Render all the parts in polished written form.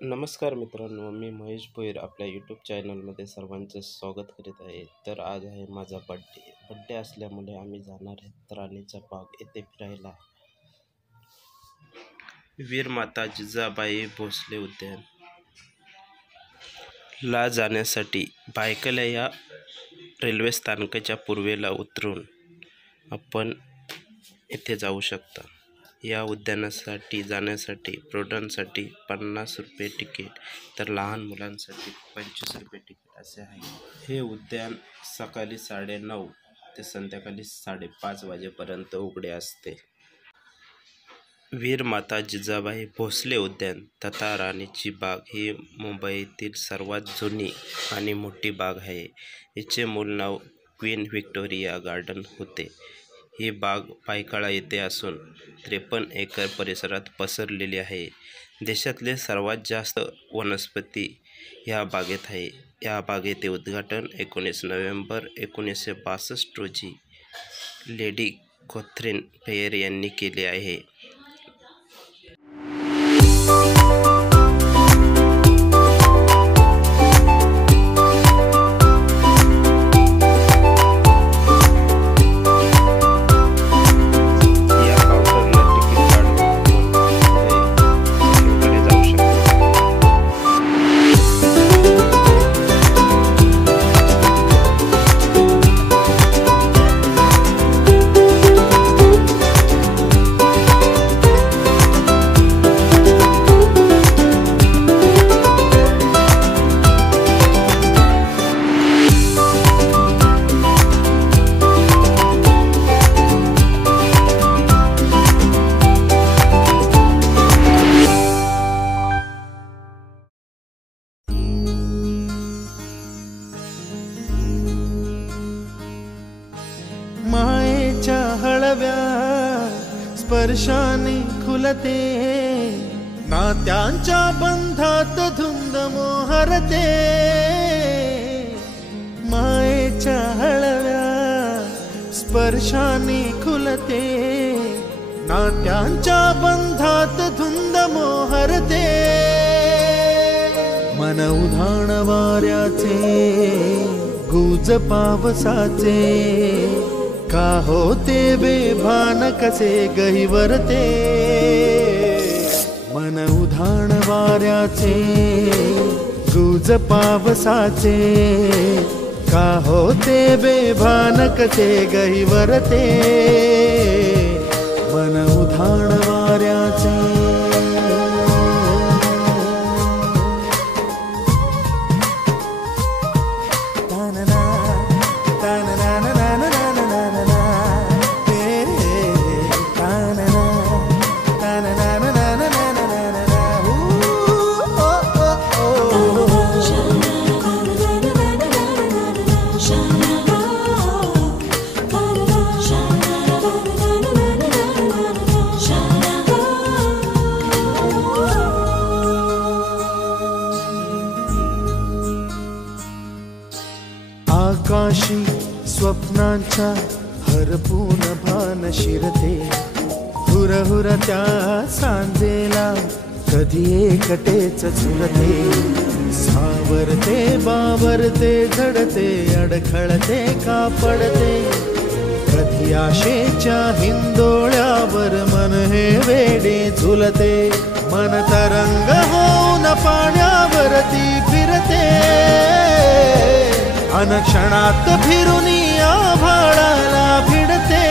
नमस्कार मित्रांनो, मी महेश भोईर आपल्या यूट्यूब चॅनलमध्ये सर्वांचे स्वागत करीत आहे. तर आज आहे माझा बड्डे असल्यामुळे आम्ही जाणार आहे राणीचा बाग येथे फिरायला. वीरमाता जिजाबाई भोसले उद्यान ला जाण्यासाठी बायकला या रेल्वे स्थानकाच्या पूर्वेला उतरून आपण येथे जाऊ शकता. या उद्यानासाठी जाण्यासाठी प्रौढांसाठी 50 रुपये तिकीट तर लहान मुलांसाठी 25 रुपये तिकीट असे आहे. हे उद्यान सकाळी 9:30 ते संध्याकाळी 5:30 वाजेपर्यंत उघडे असते. वीरमाता जिजाबाई भोसले उद्यान तथा राणीची बाग ही मुंबईतील सर्वात जुनी आणि मोठी बाग आहे. हिचे मूळ नाव क्वीन व्हिक्टोरिया गार्डन होते. ही बाग पायकाळा येथे असून 53 एकर परिसरात पसरलेली आहे. देशातले सर्वात जास्त वनस्पती ह्या बागेत आहे. या बागेचे उद्घाटन 19 नोव्हेंबर 1962 रोजी लेडी कॅथरीन पेयर यांनी केले आहे. मायेच्या हळव्या स्पर्शाने खुलते, नात्यांच्या बंधात धुंद मोहरते. मायेच्या हळव्या स्पर्शाने खुलते, नात्यांच्या बंधात धुंद मोहरते. मन उधाण वाऱ्याचे गुज पावसाचे, का होते बेभान कसे गहिवरते. मन उधाण वाऱ्याचे गुज पावसाचे, का होते बेभान कसे गहिवरते. मन उधाण वाऱ्याचे आकाशी स्वप्नांच्या हरपून भान शिरते. हुरहुर त्या सांजेला कधी एकटेच झुलते. सावरते बावरते झडते, अडखळते का पडते. कधी आशेच्या हिंदोळ्यावर मन हे वेडे झुलते. मन तरंग होऊन पाण्यावरती फिरते. अनक्षणात फिरून आभाळाला भिडते.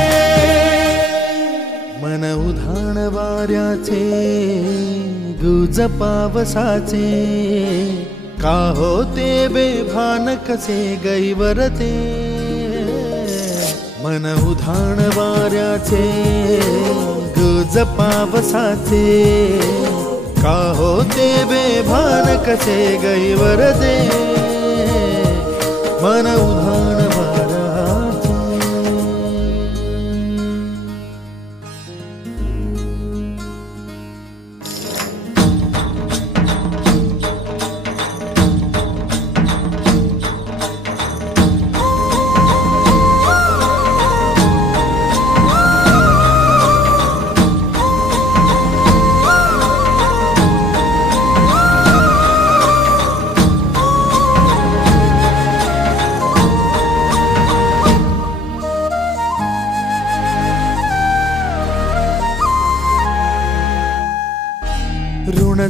मन उधाण वाऱ्याचे गुज पावसाचे, का होते बेभान कसे गहिवरते. मन उधाण वाऱ्याचे गुज पावसाचे, का होते बेभान कसे गहिवरते. मन उधाण वाऱ्याचे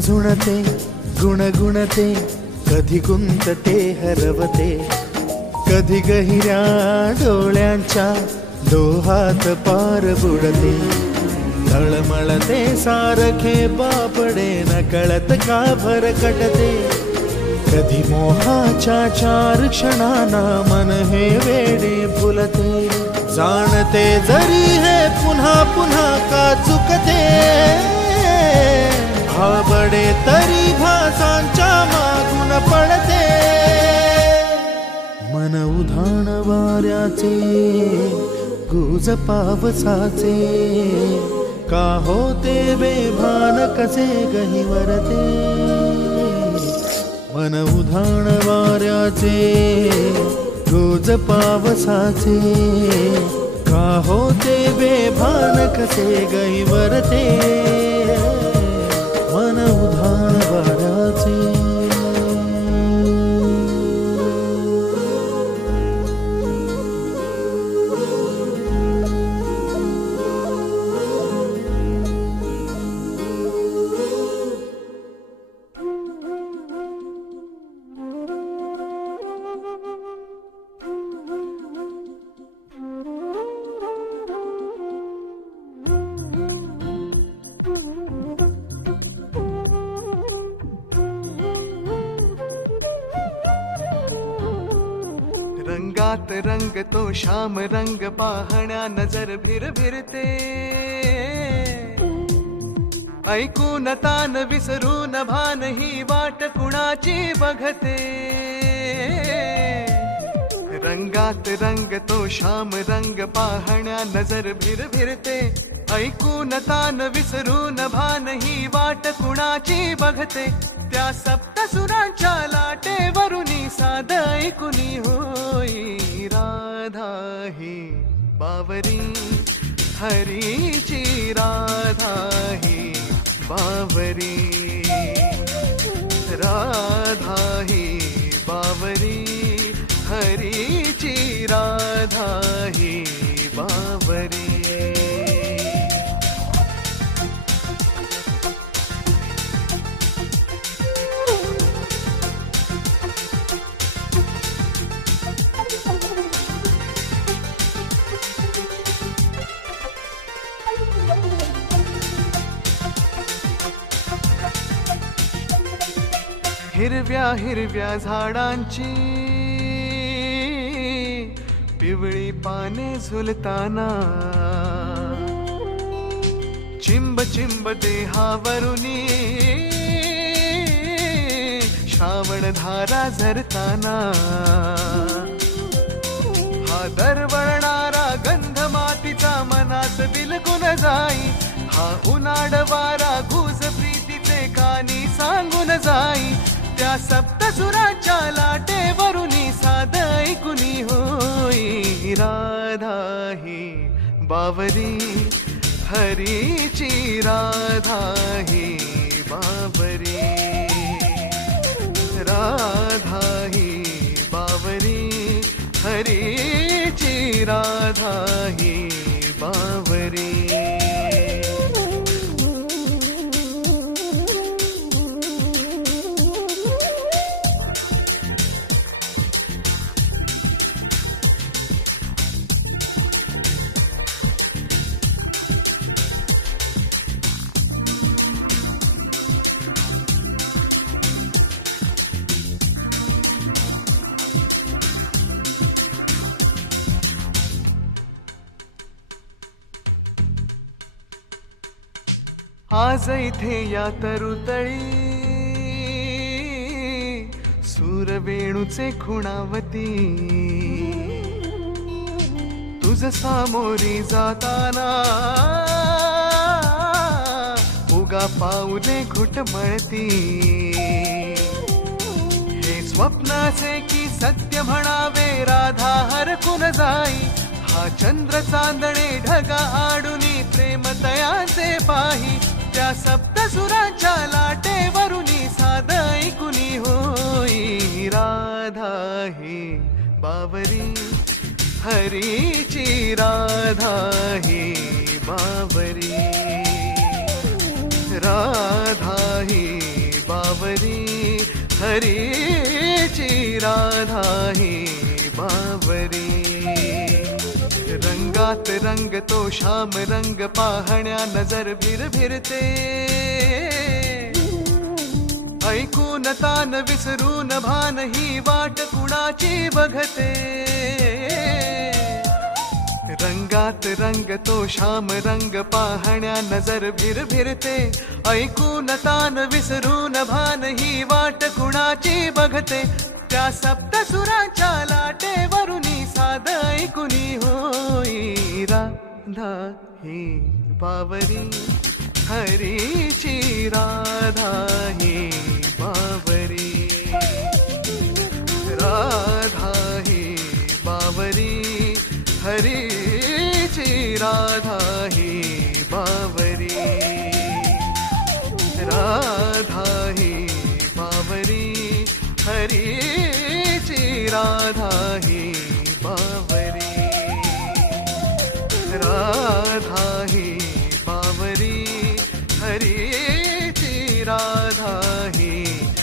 झुणझुणते गुणगुणते, कधी गुंतते हरवते, कधी गहिऱ्या डोळ्यांच्या डोहात पार बुडते, तळमळते सारखे बापडे नकळत का भरकटते, कधी मोहाच्या 4 क्षणांना मन हे वेडे फुलते, जाणते जरी हे पुन्हा पुन्हा का चुकते, आवडे तरी भासांच्या मागून पडते, मन उधाण वाऱ्याचे गुज पावसाचे, का होते बेभान कसे गहिवरते, मन उधाण वाऱ्याचे गुज पावसाचे, का होते बेभान कसे गहिवरते, मन उधाण वाऱ्याचे. रंगात रंग तो श्याम रंग पाहण्या नजर भिरभिरते, ऐकून तान विसरून भान ही वाट कुणाची बघते, रंगात रंग तो श्याम रंग पाहण्या नजर भिरभिरते, ऐकून तान विसरून भान ही वाट कुणाची बघते, त्या सप्तसुरांच्या लाटेवरुनी साध ऐकुनी होई राधा ही बावरी, हरीची राधा ही बावरी, राधा ही बावरी, हरीची राधा ही बावरी. हिरव्या हिरव्या झाडांची पिवळी पाने झुलताना, चिंब चिंब देहावरुनी श्रावण धारा झरताना, हा दरवळणारा गंध मातीचा मनात बिलगुन जाई, हा उन्हाळ वारा घुस प्रीतीचे कानी सांगून जाई, त्या सप्तसुराच्या लाटेवरुनी साध ऐकुनी होई राधा ही बावरी, हरीची राधा ही बावरी, राधा ही बावरी, हरीची राधा ही बावरी. आज इथे या तरुतळी सूरवेणूचे खुणावती, तुझ सामोरी जाताना उगा पाऊले घुटमळती, हे स्वप्नाचे की सत्य म्हणावे राधा हरकून जाई, हा चंद्र चांदणे ढगा आडुनी प्रेम तयाचे पाही, त्या सप्तसुरांच्या लाटेवरुनी साध ऐकुनी होई राधा ही बावरी, हरीची राधा ही बावरी, राधा ही बावरी हरीची राधा ही बावरी रंगात रंग तो श्याम रंग पाहण्या नजर भिरभिरते ऐकून तान विसरून भान ही वाट कुणाची बघते रंगात रंग तो श्याम रंग पाहण्या नजर भिरभिरते ऐकून तान विसरून भान ही वाट कुणाची बघते त्या सप्तसुरांच्या लाटेवरुनी साध ऐकुनी होई राधा ही बावरी हरीची राधा ही बावरी राधा ही बावरी हरीची राधा ही बावरी राधा ही बावरी हरीची राधा ही बावरी राधा